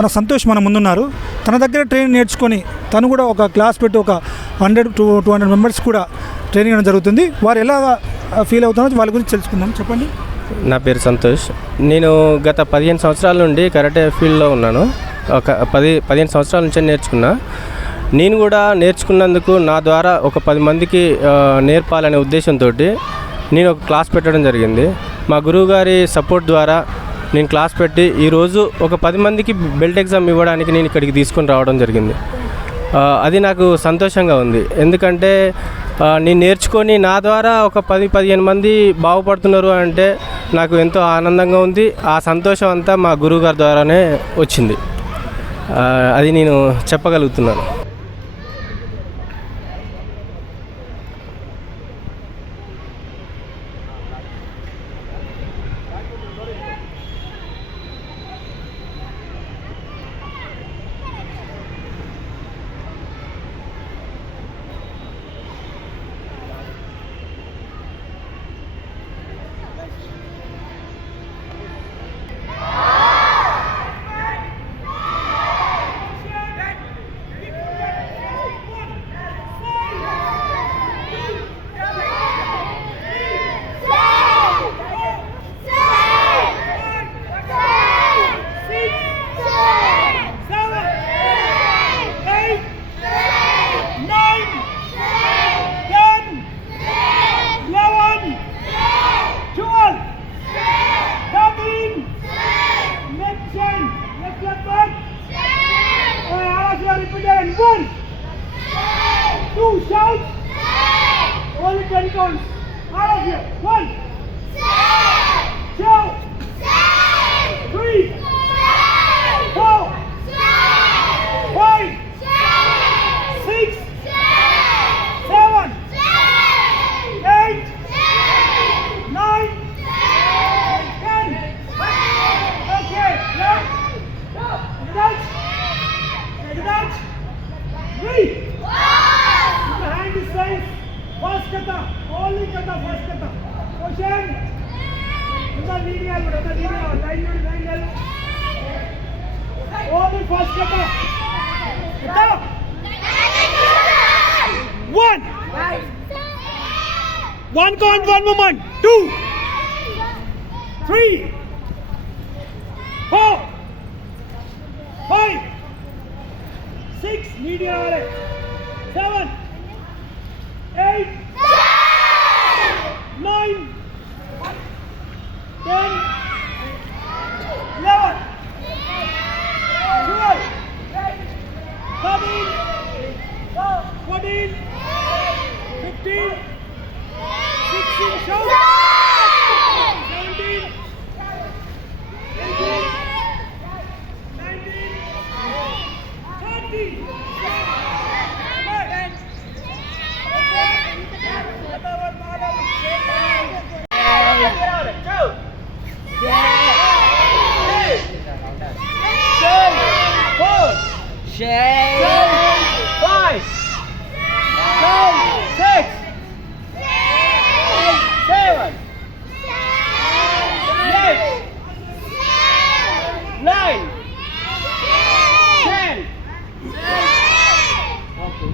మన సంతోష్ మన ముందున్నారు. తన దగ్గర ట్రైనింగ్ నేర్చుకొని తను కూడా ఒక క్లాస్ పెట్టి ఒక 100 to 200 మెంబర్స్ కూడా ట్రైనింగ్ అనేది జరుగుతుంది. వారు ఎలా ఫీల్ అవుతున్నారో వాళ్ళ గురించి తెలుసుకుందాం. చెప్పండి. నా పేరు సంతోష్. నేను గత 15 సంవత్సరాల నుండి కరాటే ఫీల్డ్లో ఉన్నాను. ఒక 15 సంవత్సరాల నుంచి నేర్చుకున్నా. నేను కూడా నేర్చుకున్నందుకు నా ద్వారా ఒక 10 మందికి నేర్పాలనే ఉద్దేశంతో నేను ఒక క్లాస్ పెట్టడం జరిగింది. మా గురువు గారి సపోర్ట్ ద్వారా నేను క్లాస్ పెట్టి ఈరోజు ఒక 10 మందికి బెల్ట్ ఎగ్జామ్ ఇవ్వడానికి నేను ఇక్కడికి తీసుకొని రావడం జరిగింది. అది నాకు సంతోషంగా ఉంది. ఎందుకంటే నేను నేర్చుకొని నా ద్వారా ఒక 10-15 మంది బాగుపడుతున్నారు అంటే నాకు ఎంతో ఆనందంగా ఉంది. ఆ సంతోషం అంతా మా గురువు గారి ద్వారానే వచ్చింది. అది నేను చెప్పగలుగుతున్నాను. One, two, shout. Only 10 counts. All of you. 1, 2, 3, 4, 5, 6, 7, 8, 9, 10. Okay, now. That's three. The hand is raised. First kata. Only kata. First kata. Question. The linear. Line. Only first kata. Kata. 1. 1 count, 1 moment. 2, 3, 4, 5, 6, medium, 7,